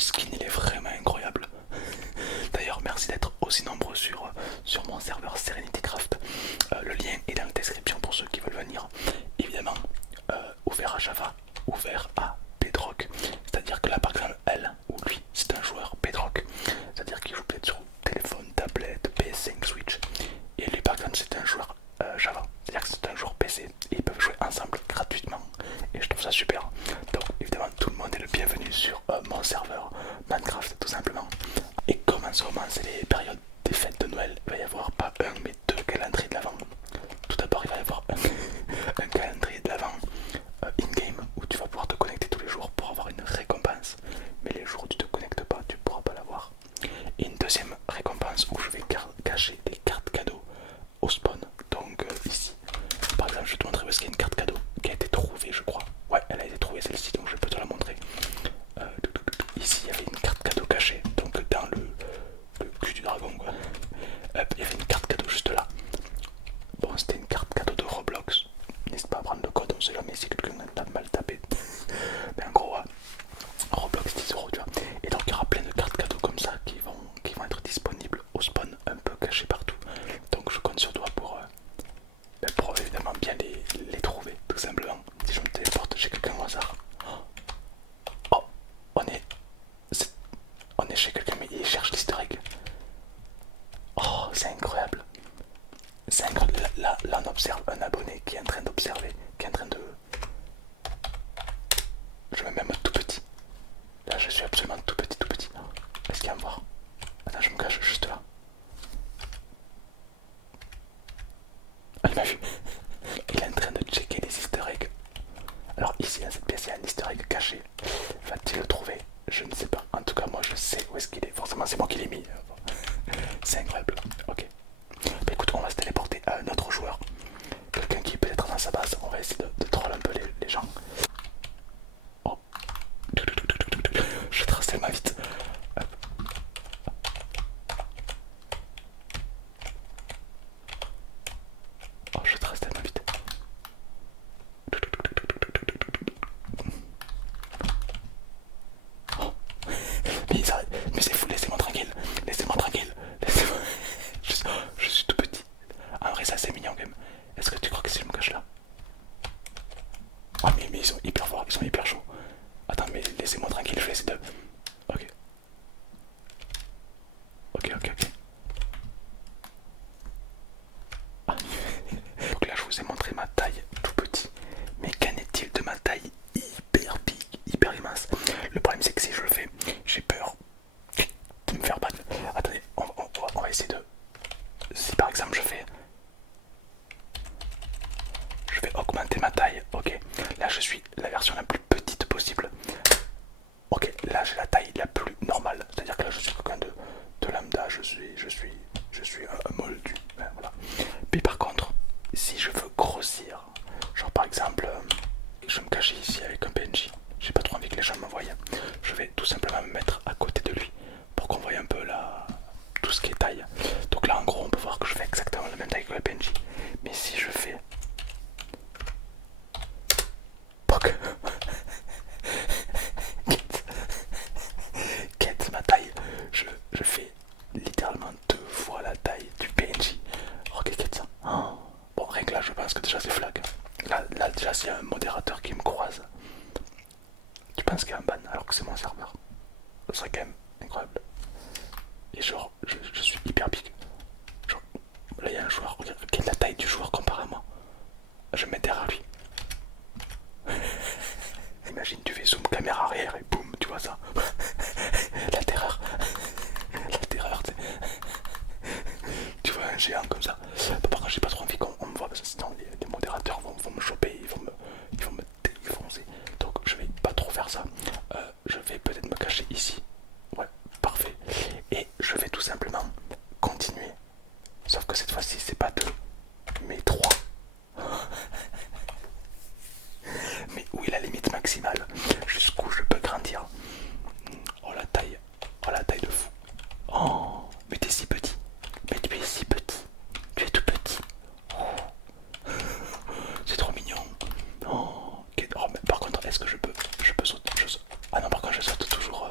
skin il est vraiment incroyable. D'ailleurs merci d'être aussi nombreux sur mon serveur Serenity Craft. Le lien est dans la description pour ceux qui veulent venir. Évidemment, ouvert à Java, ouvert à Bedrock. C'est-à-dire que là par exemple elle ou lui c'est un joueur Bedrock. C'est-à-dire qu'il joue peut-être sur téléphone, tablette, PS5, Switch. Et lui par contre c'est un joueur Java. C'est-à-dire que c'est un joueur PC et ils peuvent jouer ensemble gratuitement. Et je trouve ça super. Donc évidemment tout le monde est le bienvenu sur mon serveur Minecraft tout simplement. Et comme en ce moment c'est les périodes des fêtes de Noël, il va y avoir pas un mais deux calendriers de l'avant. Tout d'abord il va y avoir un calendrier de l'avant in-game où tu vas pouvoir te connecter tous les jours pour avoir une récompense. Mais les jours où tu te connectes pas, tu pourras pas l'avoir. Et une deuxième récompense où je vais cacher des cartes cadeaux au spawn. Donc ici, par exemple, je vais te montrer où est-ce qu'il y a une carte cadeau qui a été trouvée, je crois. Ouais, elle a été trouvée celle-ci, donc je peux te la montrer. Ici, il y avait une carte cadeau cachée, donc dans le cul du dragon, quoi. Hop, il y avait une carte cadeau juste là. Bon, c'était une carte cadeau de Roblox. N'hésite pas à prendre le code, on sait jamais si quelqu'un a mal tapé. Mais en gros, Roblox 10 € tu vois. Et donc il y aura plein de cartes cadeaux comme ça qui vont être disponibles au spawn, un peu cachées partout. Donc je compte sur toi pour évidemment bien les trouver, tout simplement. Si je me téléporte chez quelqu'un au hasard. Oh, on est, on est chez quelqu'un mais il cherche l'easter egg. Oh, c'est incroyable. C'est incroyable. Là, on observe un abonné qui est en train d'observer, qui est en train de... Je me mets en mode tout petit. Là, je suis absolument tout petit, tout petit. Est-ce qu'il va me voir? Attends, je me cache juste là. Ah, il m'a vu. Il est en train de checker les easter eggs. Alors ici, dans cette pièce, il y a un easter egg caché. Va-t-il le trouver? Je ne sais pas. En tout cas, moi, je sais où est-ce qu'il est. Forcément, c'est moi qui l'ai mis. C'est incroyable. Ok. Bah écoute, on va se téléporter à un autre joueur. Quelqu'un qui est peut-être dans sa base. On va essayer de troll un peu les gens. Oh. Je trace tellement vite. Hop. Oh, je trace tellement vite. Oh. Mais c'est fou, laissez-moi tranquille. Laissez-moi tranquille. Laissez-moi. Je suis tout petit. En vrai, ça c'est mignon quand même. Est-ce que tu crois que si je me cache là? Oh, mais ils sont hyper forts, ils sont hyper chauds. Attends, mais laissez-moi tranquille, je vais essayer de. Ok. Ok, ok, ok. Ah. Donc là, je vous ai montré ma taille tout petit. Mais qu'en est-il de ma taille hyper big, hyper immense? Le problème, c'est que si je le fais, j'ai peur de me faire battre. Attendez, on va essayer de. Si par exemple je vais augmenter ma taille, ok. Là je suis la version la plus petite possible. Ok, là j'ai la taille la plus normale. C'est-à-dire que là je suis quelqu'un de lambda, je suis un moldu. Voilà. Puis par contre, si je veux grossir, genre par exemple, je vais me cacher ici avec un PNJ. J'ai pas trop envie que les gens me voient. Je vais tout simplement me mettre à côté de lui pour qu'on voie un peu là tout ce qui est taille. Donc là en gros on peut voir que je fais exactement la même taille que le PNJ. Mais si je fais POC quête ma taille, je fais littéralement 2 fois la taille du PNJ. Ok, quête ça. Oh. Bon, rien que là je pense que déjà c'est flag. Là déjà s'il y a un modérateur qui me croise, tu penses qu'il y a un ban alors que c'est mon serveur. Ce serait quand même incroyable. Et genre, je suis hyper big. Genre, là il y a un joueur, regarde, quelle est la taille du joueur comparé à moi. Je me mets derrière lui. Imagine, tu fais zoom caméra arrière et boum, tu vois ça. La terreur. La terreur, tu sais. Tu vois un géant comme ça. Par contre, j'ai pas trop envie qu'on me voit parce que sinon les modérateurs vont me choper, ils vont me défoncer. Donc je vais pas trop faire ça. Je vais peut-être me cacher ici. Ouais, parfait. Et je vais tout simplement continuer. Sauf que cette fois-ci, c'est pas 2, mais 3. Mais où est la limite maximale? Jusqu'où je peux grandir? Oh la taille de fou. Oh, mais t'es si petit. Mais tu es si petit. Tu es tout petit. Oh. C'est trop mignon. Oh, mais par contre, est-ce que je peux sauter? Ah non, par contre, je saute toujours.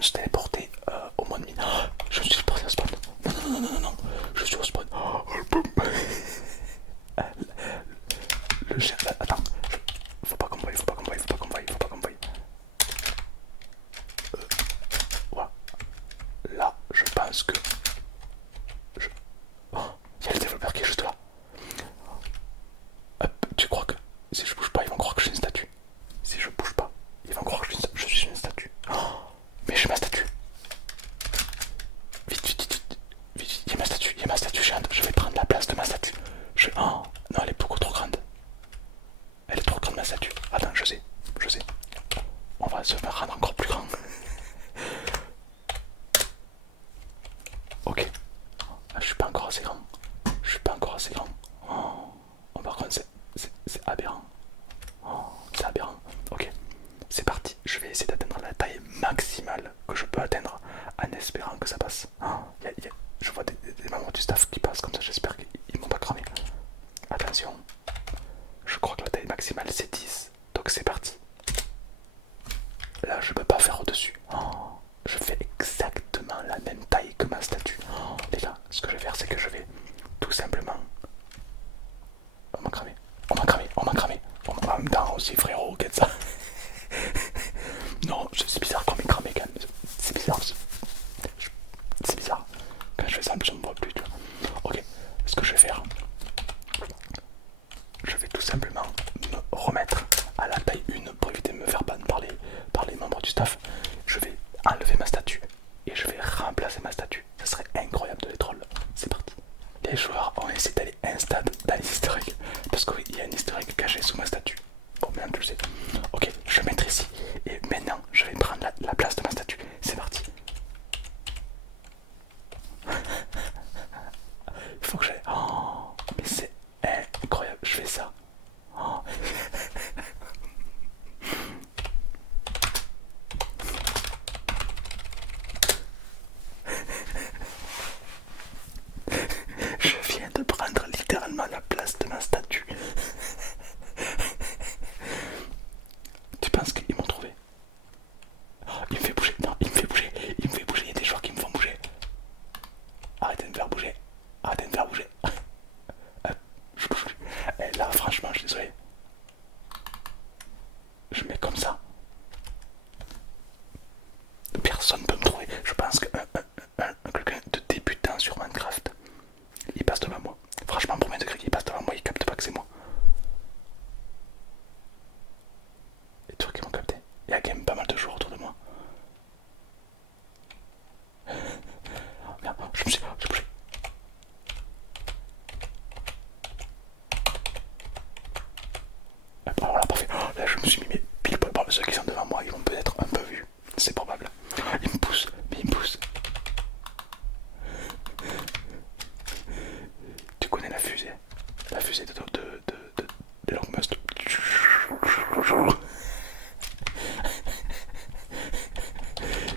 de se téléporter au moins de mine. Oh, je me suis téléporté au spawn. Non, non, non, non, non, non, je suis au spawn. Oh, boum. Le chien, attends. Faut pas qu'on me voie, faut pas qu'on me voie, faut pas qu'on me voie, faut pas qu'on me voie. Voilà. Là, je pense que... Oh, il y a le développeur qui est juste là. Hop, tu crois que si je bouge pas, ils vont croire que je suis une statue. Si je bouge pas, ils vont croire que je suis une statue. Oh, mais j'ai ma statue. Vite, vite, vite, vite. Vite, il y a ma statue, il y a ma statue géante. Je vais prendre la place de ma statue. Oh, non, elle est beaucoup trop grande. Elle est trop grande ma statue. Attends, je sais. On va se faire rendre encore plus grand. Ok. Ah, je suis pas encore assez grand. Oh, par contre, c'est aberrant. Oh, c'est aberrant. Ok. C'est parti. Je vais essayer d'atteindre la taille maximale que je peux atteindre en espérant que ça passe. Je vois des membres du staff qui passent comme ça. J'espère qu'ils m'ont pas cramé. Attention. Je crois que la taille maximale c'est 10. Donc c'est parti. Là, je peux pas faire au-dessus. Je fais exactement la même taille que ma statue. Les gars, ce que je vais faire, c'est que je vais tout simplement... On m'a cramé. En même temps aussi, frérot, regarde ça. Non, c'est bizarre qu'on m'ait cramé quand même. C'est bizarre. C'est bizarre. Quand je fais ça, je ne me vois plus, tu vois. Ok, ce que je vais faire... Je vais tout simplement me remettre à la taille 1 pour éviter de me faire ban par les membres du staff. Je vais enlever ma statue et je vais remplacer ma statue. Ça serait incroyable de les troll. C'est parti. Les joueurs ont essayé d'aller un stade dans les easter eggs parce qu'il y a un easter egg caché sous ma statue. Bon, maintenant tu le sais. Ok, je vais mettre ici et maintenant je vais prendre la place de ma statue. C'est parti. Il faut que j'aille. Oh, mais c'est incroyable. Je fais ça. Oh. Je viens de prendre littéralement la place de ma statue. Tu penses qu'ils m'ont trouvé? Oh, il me fait bouger. Non, il me fait bouger. Il y a des joueurs qui me font bouger. Arrêtez de me faire bouger. Je bouge plus. Et là, franchement, je suis désolé. Je mets comme ça. Personne ne peut me trouver. Je pense que quelqu'un de débutant sur Minecraft, il passe devant moi. Franchement, premier degré, il passe devant moi, il capte pas que c'est moi. Les trucs qui m'ont capté. Il y a quand même pas mal de joueurs autour de moi. Oh, merde, j'ai bougé. Voilà, parfait. Oh, là, je me suis mis mes pile poil. Bon, ceux qui sont devant moi, ils vont peut-être un peu vus. C'est probable. Il me pousse. Tu connais la fusée? La fusée de Elon Musk.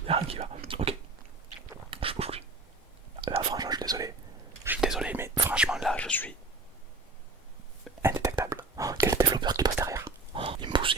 Y'a rien qui va. Ok. Je bouge plus. Là, franchement, je suis désolé. Mais franchement, là, je suis indétectable. Quel développeur qui passe derrière? Il me pousse.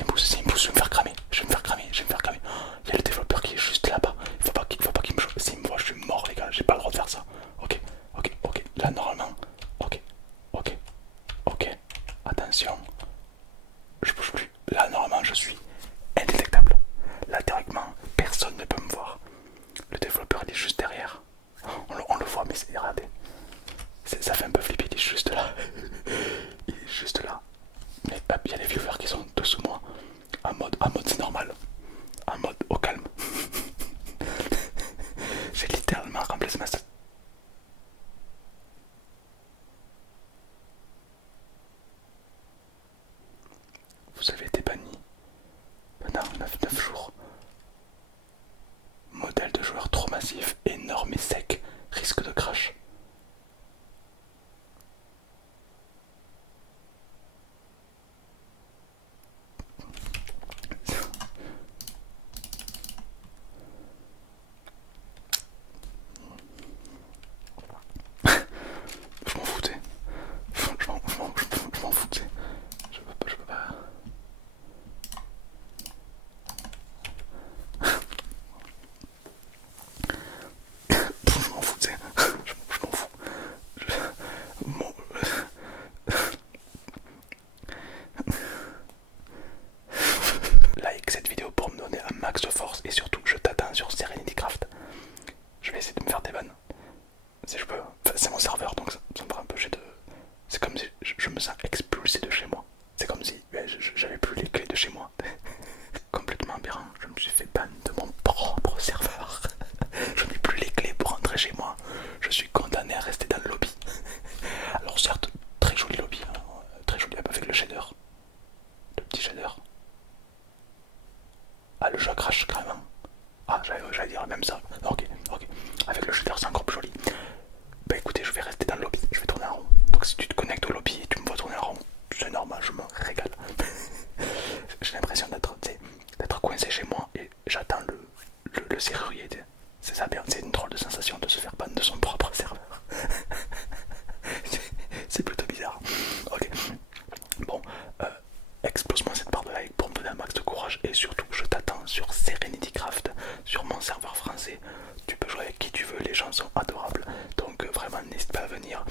je crache carrément. Ah, j'allais dire même ça. Ok, ok. Avec le shader, c'est encore plus joli. Bah écoutez, je vais rester dans le lobby, je vais tourner en rond. Donc si tu te connectes au lobby et tu me vois tourner en rond, c'est normal, je me régale. J'ai l'impression d'être coincé chez moi et j'attends le serrurier. C'est ça, c'est une drôle de sensation de se faire ban de son propre serveur. C'est plutôt bizarre. Ok. Bon, explose-moi cette barre de like pour me donner un max de courage et surtout je t'attends sur Serenity Craft, sur mon serveur français. Tu peux jouer avec qui tu veux, les gens sont adorables. Donc vraiment n'hésite pas à venir.